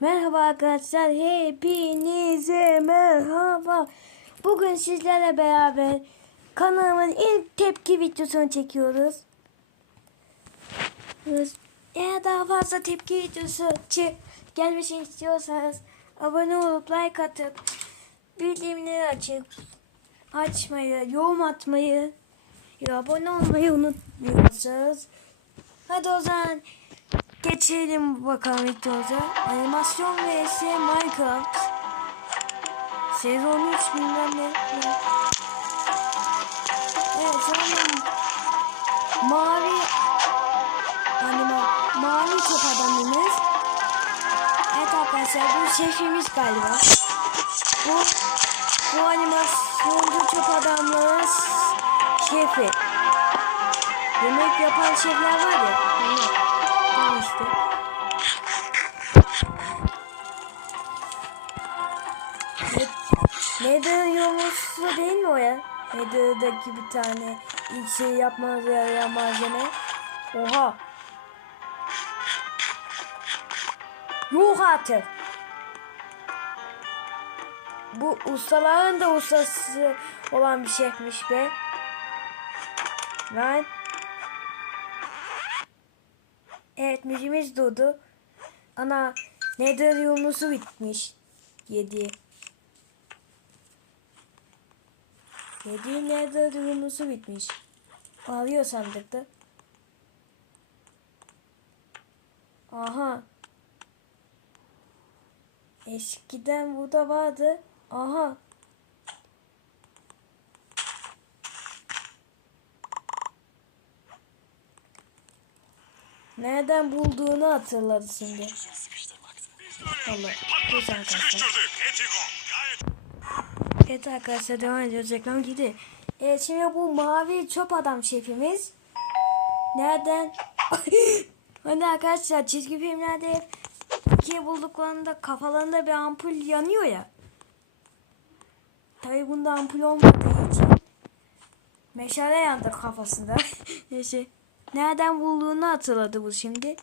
Merhaba arkadaşlar, hepinize merhaba. Bugün sizlerle beraber kanalımın ilk tepki videosunu çekiyoruz. Eğer daha fazla tepki videosu çek gelmesini istiyorsanız abone olup like atıp bildirimleri açıp açmayı, yorum atmayı, ya abone olmayı unutmuyorsunuz. Hadi o zaman Geçelim bakalım videomuza. Animasyon vs Minecraft. Sezon 3 bilmem ne. Evet sanırım mavi anima mavi top adamımız. Evet arkadaşlar bu şefimiz galiba. Bu bu animasyoncu çöp adamımız şefi. Yemek yapan şefler var ya. Onlar. İşte. Yumurtası değil mi o ya? Nether'daki bir tane ilk şey yapmanıza yarayan malzeme. Oha. Yuh artık. Bu ustaların da ustası olan bir şeymiş be. Lan. Evet müziğimiz durdu. Ana Nether yumrusu bitmiş. Yedi. Yedi Nether yumrusu bitmiş. Ağlıyor sandıkta. Aha. Eskiden burada vardı. Aha. Nereden bulduğunu hatırladı şimdi. Allah. Dur arkadaşlar. Evet arkadaşlar devam ediyoruz. Reklam girdi. Evet şimdi bu mavi çöp adam şefimiz. Nereden? hani arkadaşlar çizgi filmlerde hep ikiye bulduklarında kafalarında bir ampul yanıyor ya. Tabi bunda ampul olmadığı için meşale yandı kafasında. Neyse. Nereden bulduğunu hatırladı bu şimdi.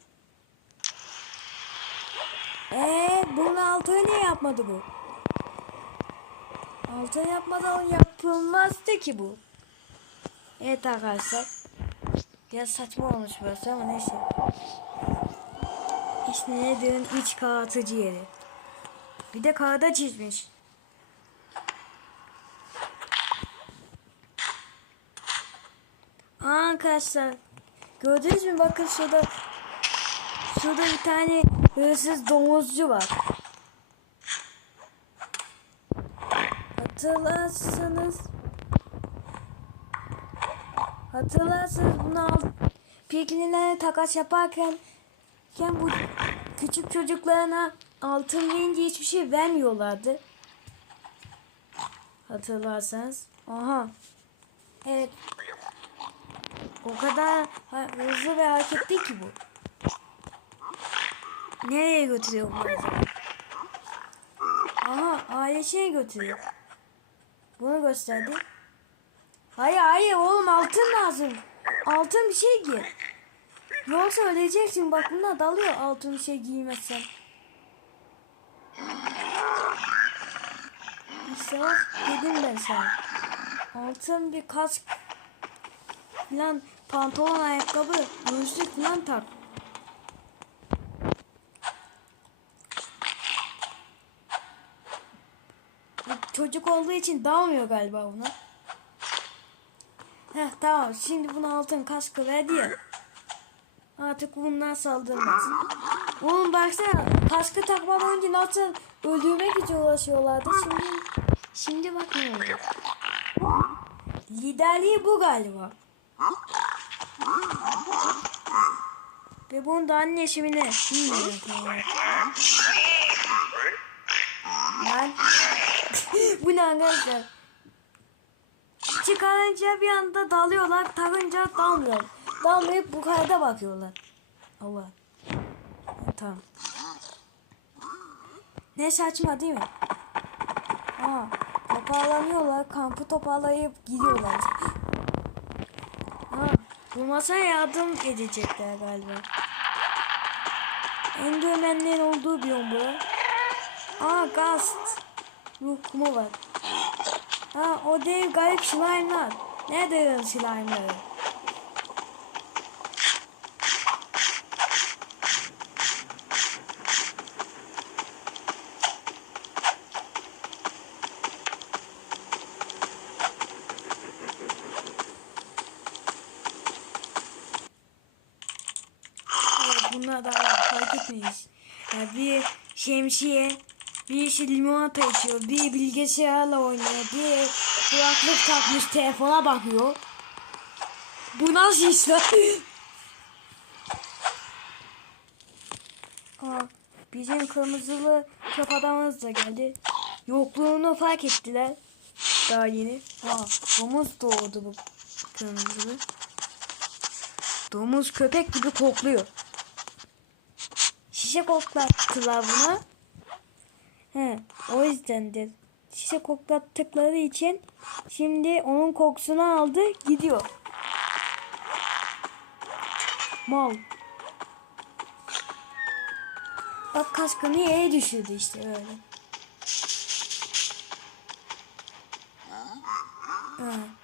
Eee bunun altını niye yapmadı bu? Altın yapmadan yapılmazdı ki bu. Evet arkadaşlar. Biraz saçma olmuş burası ama neyse. İşte Nether'ın iç karartıcı yeri. Bir de kağıda çizmiş. Aa, arkadaşlar. Gördünüz mü? Bakın şurada şurada bir tane hırsız domuzcu var. Hatırlarsanız Hatırlarsanız bunu al Piknilerle takas yaparken ken bu küçük çocuklarına altın verince hiçbir şey vermiyorlardı. Hatırlarsanız. Aha. Evet. O kadar hızlı ve hareketli ki bu. Nereye götürüyor bu acaba? Aha ailesine götürüyor. Bunu gösterdi. Hayır hayır oğlum altın lazım. Altın bir şey giy. Yoksa öleceksin bak bunlar dalıyor altın bir şey giymezsen. İşte dedim ben sana. Altın bir kask falan pantolon ayakkabı gözlük falan tak. Çocuk olduğu için dalmıyor galiba buna. Heh tamam şimdi buna altın kaskı verdi ya. Artık bundan saldırmaz. Oğlum baksana kaskı takmadan önce nasıl öldürmek için uğraşıyorlardı. Şimdi şimdi bak ne oldu. Liderliği bu galiba. Ve bunun da annesi mi ne? Bilmiyorum. Lan. bu ne arkadaşlar? Çıkarınca bir anda dalıyorlar, takınca dalmıyor. Dalmayıp bu kayda bakıyorlar. Allah. Tamam. Ne saçma değil mi? Aa, toparlanıyorlar, kampı toparlayıp gidiyorlar. Bu masa yardım edecekler galiba. Endermenlerin olduğu biyom bu. Aa gast. Ruh kumu var. Ha o dev garip slime'lar. Nerede slime'ları? Bunlar da fark etmeyiz. Yani bir şemsiye, birisi limonata içiyor, bir bilgisayarla oynuyor, bir kulaklık takmış telefona bakıyor. Bu nasıl işler? Aa, bizim kırmızılı çöp adamımız da geldi. Yokluğunu fark ettiler. Daha yeni. Aa, domuz doğdu bu kırmızılı. Domuz köpek gibi kokluyor. Şişe koklattılar buna. He, o yüzdendir. Şişe koklattıkları için şimdi onun kokusunu aldı gidiyor. Mal. Bak kaskını yere düşürdü işte öyle. Evet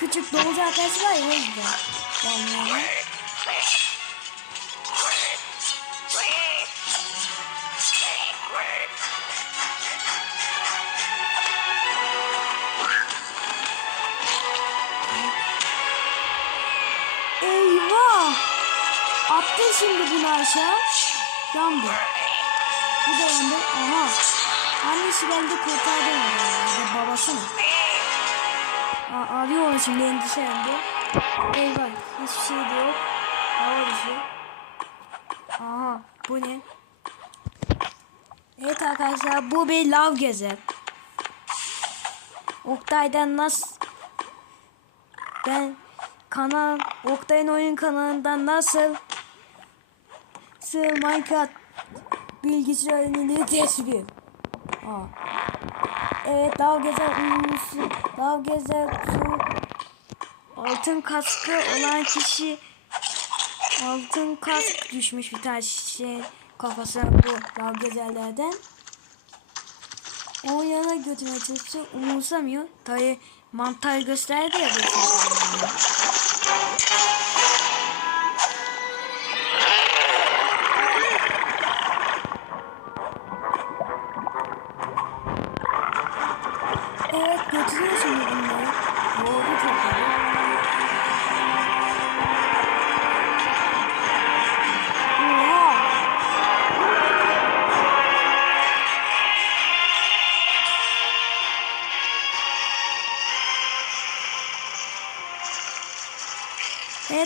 küçük domuz arkadaşı var ya o yüzden. Eyvah! Attı şimdi bunu aşağı. Yandı. Bu da yandı. Aha. Annesi geldi kurtardı onu. Ya da babası mı? Aa, arıyor onu şimdi endişelendi. Eyvah. Hiçbir şey de yok. Hava dışı. Aha. Bu ne? Evet arkadaşlar bu bir lav gezer. Oktay'dan nasıl ben kanal Oktay'ın oyun kanalından nasıl sığ Minecraft bilgisi öğrenilir tespih. Aa. Evet Dav Gezer ünlüsü Dav Gezer su altın kaskı olan kişi altın kask düşmüş bir tane şey kafasına bu Dav Gezerlerden. O yana götürmeye çalışıyor umursamıyor. Tabi mantar gösterdi ya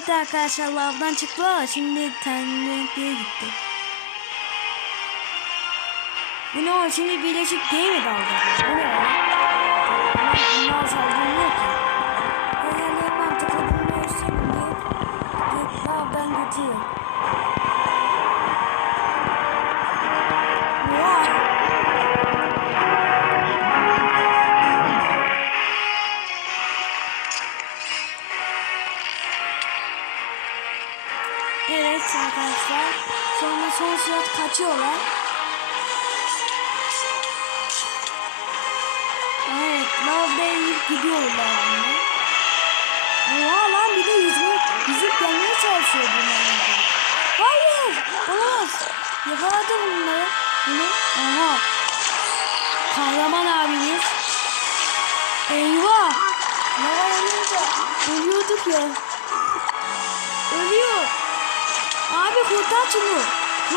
Evet arkadaşlar lavdan çıktılar şimdi tenlikliğe gitti. Bu ne o şimdi birleşik değil mi dalga? Bu ne ya? Bunlar saldırmıyor ki. Herhalde en mantıklı bunu şimdi lavdan götürüyor. Kaçıyorlar. Evet, lavda yiyip gidiyorlar bunlar. Oha lan bir de yüzme, yüzüp gelmeye çalışıyor bunlar. Hayır, olamaz. Yakaladı bunları. Bunu, aha. Kahraman abimiz. Eyvah. Lava yanınca ölüyorduk ya. Ölüyor. Abi kurtar şunu. Hı,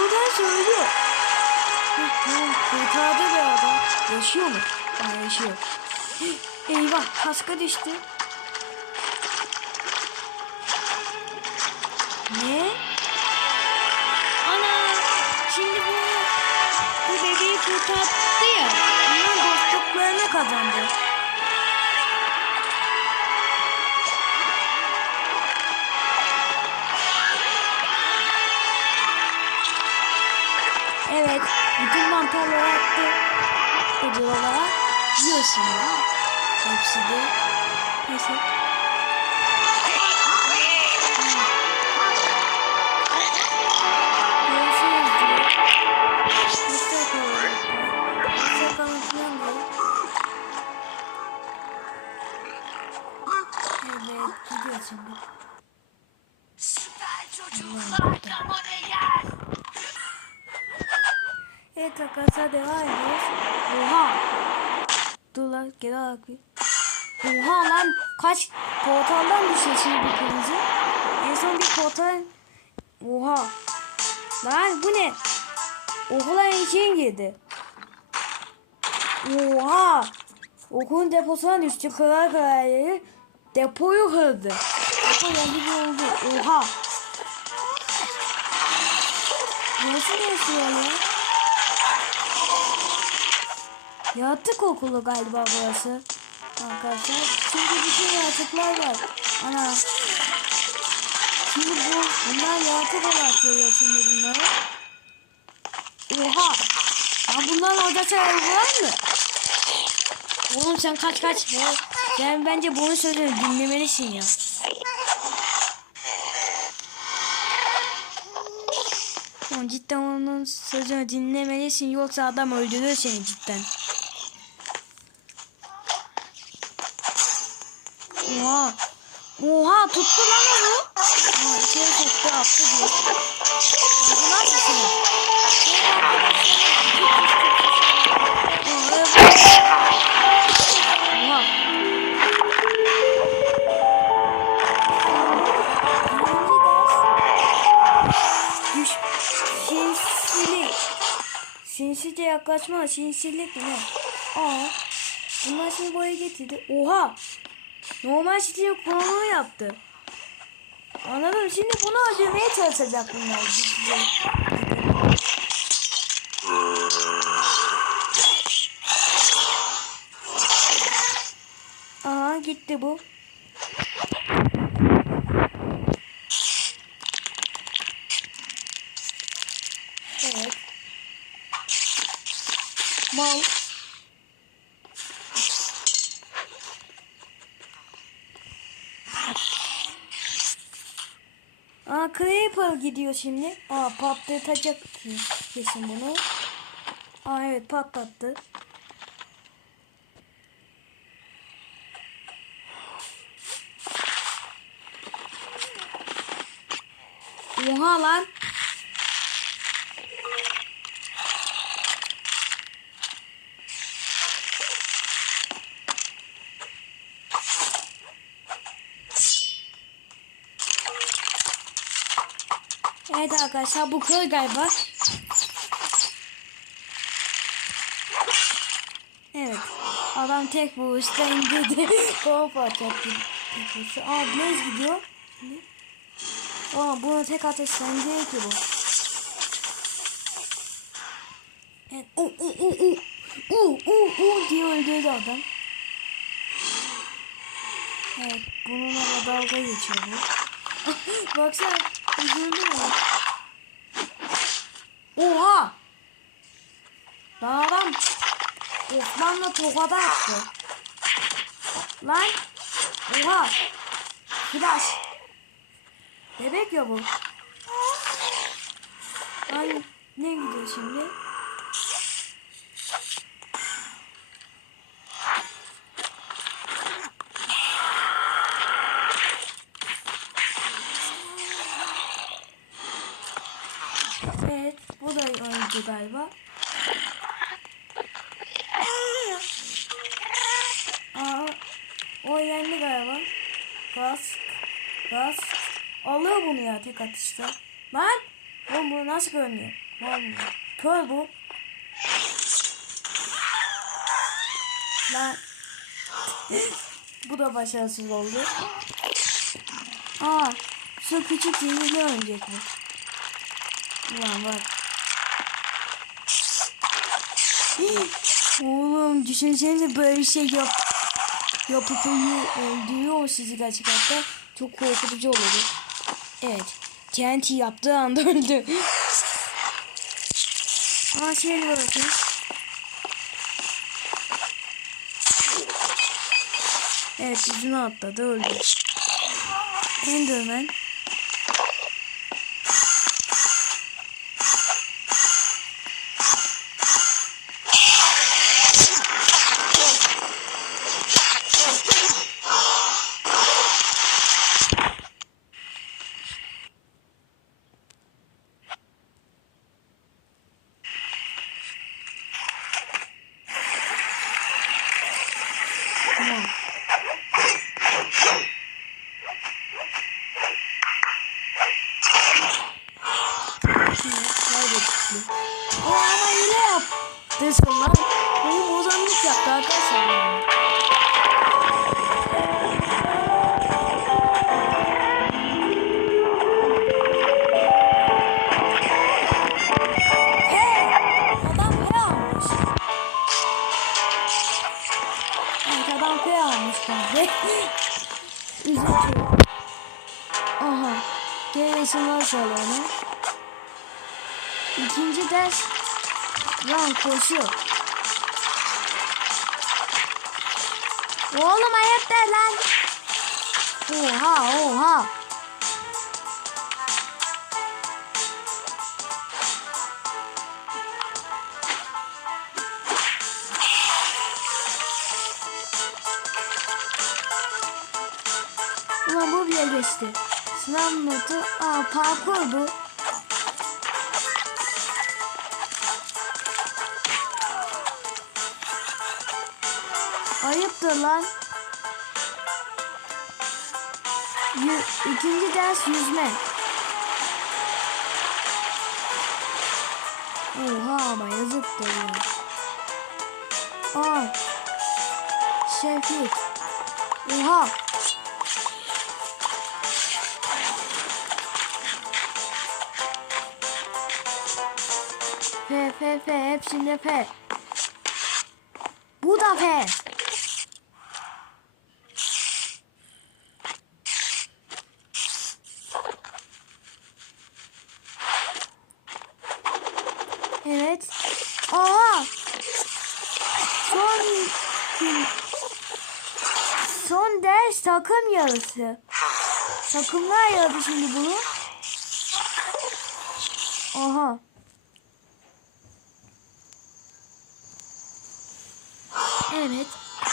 Tamam kurtardı be adam. Yaşıyor mu? Aa, yaşıyor. Eyvah kaska düştü. Ne? Ana şimdi bu bu bebeği kurtardı ya. Bunun dostluklarını kazandı. Evet, bütün mantarları attı. Ödül olarak yiyorsun ya. Hepsi de. Neyse. Evet, gidiyor şimdi. Lan alak bir. Oha lan kaç portaldan düşüyor şimdi bir kırmızı. En son bir portal. Oha. Lan bu ne? Okula içine girdi. Oha. Okulun deposuna düştü. Kırar kırar yeri. Depoyu kırdı. Depo gibi oldu. Oha. Nasıl yaşıyor ya? Yaratık okulu galiba burası. Arkadaşlar. Çünkü bütün yaratıklar var. Ana. Şimdi bu, bunlar yaratık olarak görüyor şimdi bunları. Oha. Ya bunların orada var mı? Oğlum sen kaç kaç. Ya, bence bunu sözünü dinlemelisin ya. Oğlum cidden onun sözünü dinlemelisin yoksa adam öldürür seni cidden. Oha. Oha tuttu lan onu. Aa, içeri soktu attı diyor. Ya bu nasıl şey? Aa, evet. Oha. Birinci ders. Düş. Sinsilik. Sinsice yaklaşma. Sinsilik mi? Aa. Bunlar şimdi boya getirdi. Oha. Normal stil kullanımı yaptı. Anladım. Şimdi bunu öldürmeye çalışacak bunlar. Aha gitti bu. Evet. Mal. Aa Creeper gidiyor şimdi. Aa patlatacak kesin bunu. Aa evet patlattı. Oha lan. Evet arkadaşlar bu köy galiba. Evet. Adam tek vuruşta indirdi. Kova patlattı. Aa Blaze gidiyor. Aa buna tek ateşlenecek ki bu. Evet. U u u u. U u u diye öldürdü adam. Evet bununla dalga geçiyor bu. Baksana üzüldü mü? Oha! Lan adam Osmanlı tokada attı. Lan! Oha! Flash! Bebek ya bu. Lan ne gidiyor şimdi? Evet, bu da oyuncu galiba. Aa, o yendi galiba. Gaz, gaz, Alıyor bunu ya tek atışta. Lan. Oğlum bu nasıl görünüyor? Lan kör bu. Lan. bu da başarısız oldu. Aa, şu küçük zehirli ölecek mi? Ulan bak. Oğlum düşünsenize böyle bir şey yap. Yapıp ölü- öldürüyor sizi gerçekten. Çok korkutucu olurdu. Evet. TNT yaptığı anda öldü. Aa şey var bakın. Evet yüzüne atladı öldü. Enderman. Üzücü. Aha. Gene ısınlar salonu. İkinci ders. Lan koşuyor. Oğlum ayakta lan. Oha oha. İkinci ders yüzme. Oha ama yazıktır ya. Aa. Şefik. Oha. F F F hepsinde F. Bu da F. Evet. Aha. Son son ders yarısı. Takımlar yarısı şimdi bunu. Aha. Evet.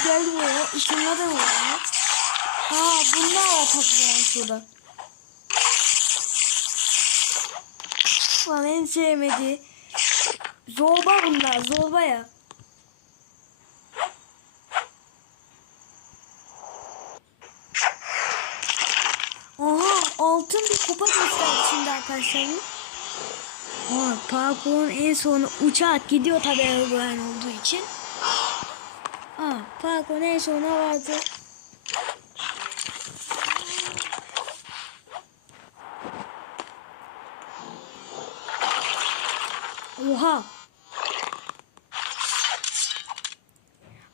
Gel buraya. Işınla da buraya. Aa bunlar var topluyor şurada. Lan en sevmediği. Zorba bunlar. Zorba ya. Aha altın bir kupa gösterdi şimdi arkadaşlar. Aa, parkurun en sonu uçak gidiyor tabii Herobrine olduğu için. Aa, parkurun en sonuna vardı. Oha.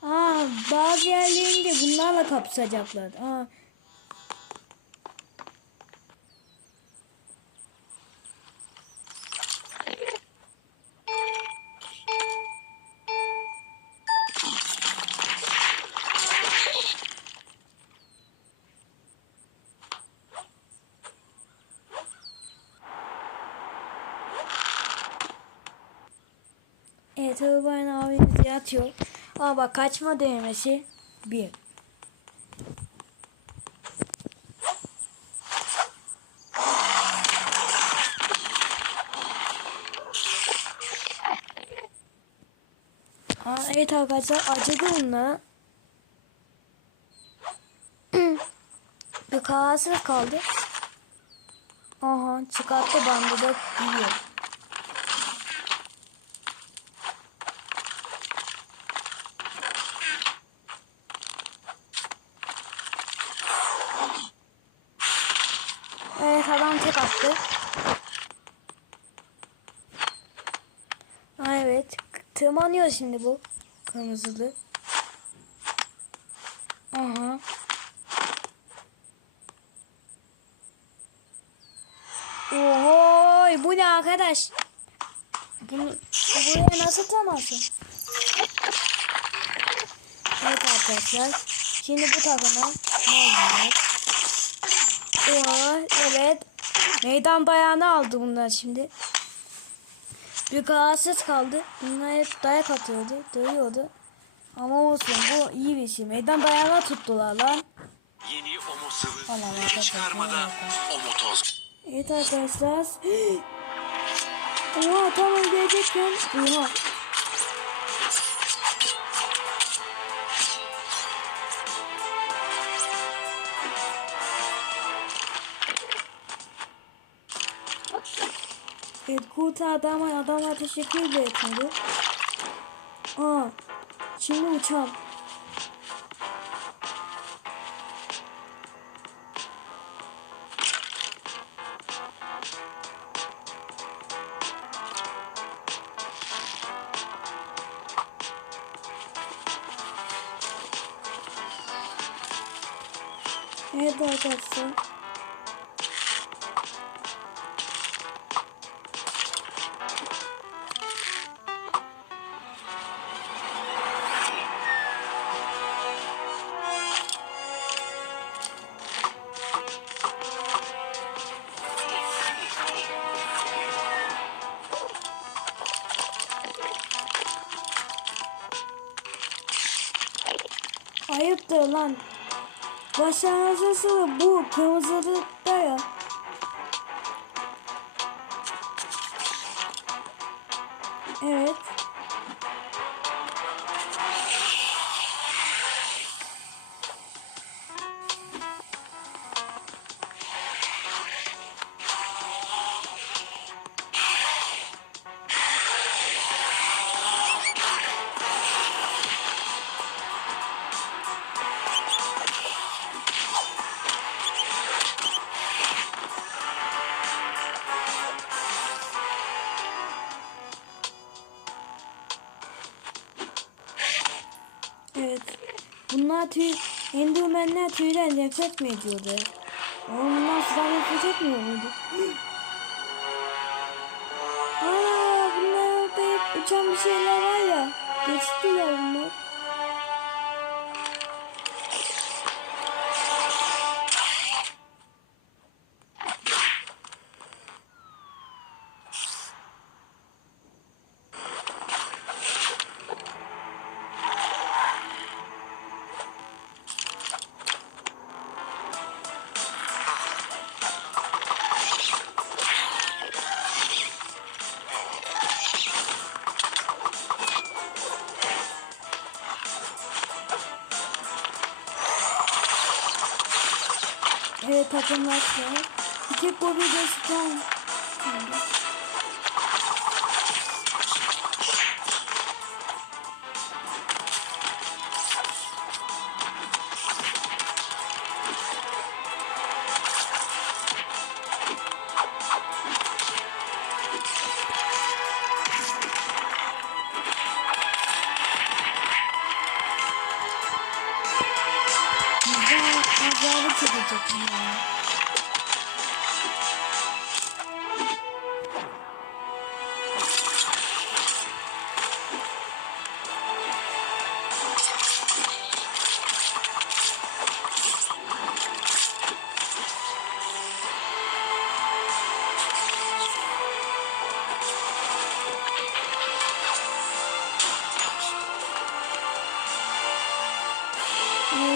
Aa, bazı yerlerini de bunlarla kapsayacaklar. Aa. Evet Herobrine abimiz yatıyor. Aa bak kaçma denemesi. Bir. Aa, evet arkadaşlar acıdı bunlar. Bir kararsız kaldı. Tamam çıkarttı bandı da gidiyor. Evet adam tek attı. Ha, evet. Tırmanıyor şimdi bu. Kırmızılı. Aha. Ohoy bu ne arkadaş? Bunu, bu buraya nasıl tırmansın? Evet arkadaşlar. Şimdi bu takıma ne oldu? Oha, evet. Meydan dayağını aldı bunlar şimdi. Bir kararsız kaldı. Bunlar hep dayak atıyordu. Dövüyordu. Ama olsun bu iyi bir şey. Meydan dayağına tuttular lan. Yeni Omo sıvı çıkarmada. Omo toz. Evet arkadaşlar. Oha tam öldürecekken. Oha. Evet kurt adama adama teşekkür de etmedi. Aa. Şimdi uçan. Evet arkadaşlar. Ayıptır lan. Başarısızı bu kırmızılıkta ya. Evet. Bunlar tüy, Endermenler tüyden nefret mi ediyordu? Bunlar sudan nefret etmiyor muydu? Aa, bunlar orada hep uçan bir şeyler var ya. Geçtiler bunlar. Evet takımlar var. Bir tek Bobby de.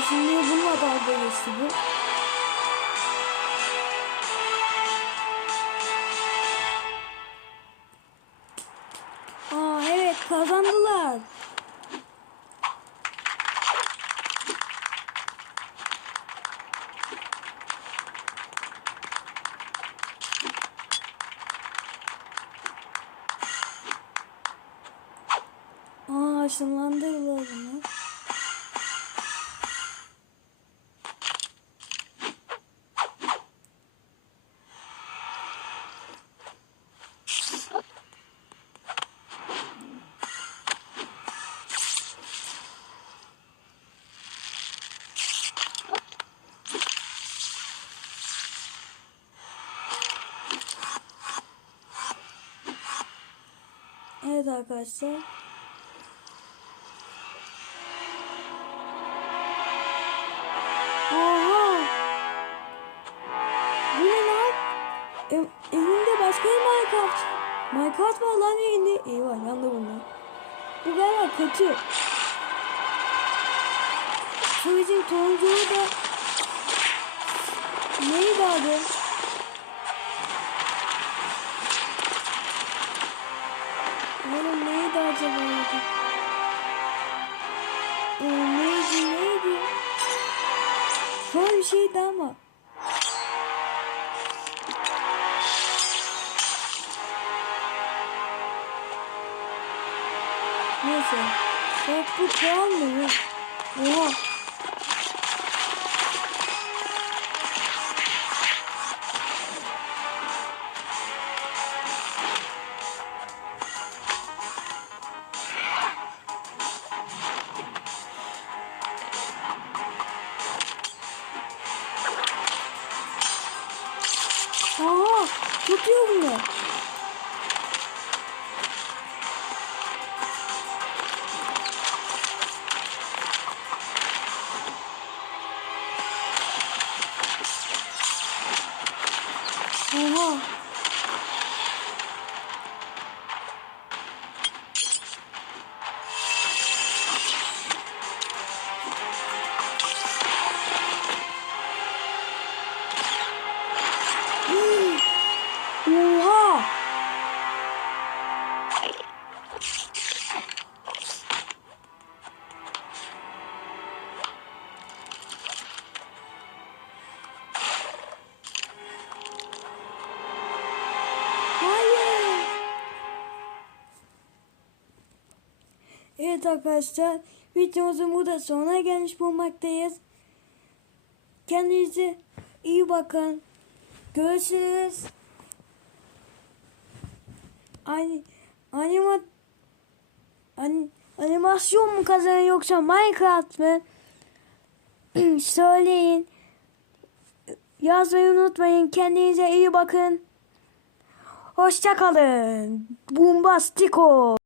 Şimdi bununla dalga geçti bu. Evet arkadaşlar. Oha! Bu ne lan? Ev, evinde başka bir Minecraft. Minecraft var lan evinde. Eyvah yandı bunlar. Bu galiba kötü. Bizim toncuğu da neydi adı? 你也行我不挑你我 Evet arkadaşlar videomuzun burada sonuna gelmiş bulmaktayız. Kendinize iyi bakın. Görüşürüz. Ani, anima, an, animasyon mu kazanır yoksa Minecraft mı? Söyleyin. Yazmayı unutmayın. Kendinize iyi bakın. Hoşçakalın. Bombastiko.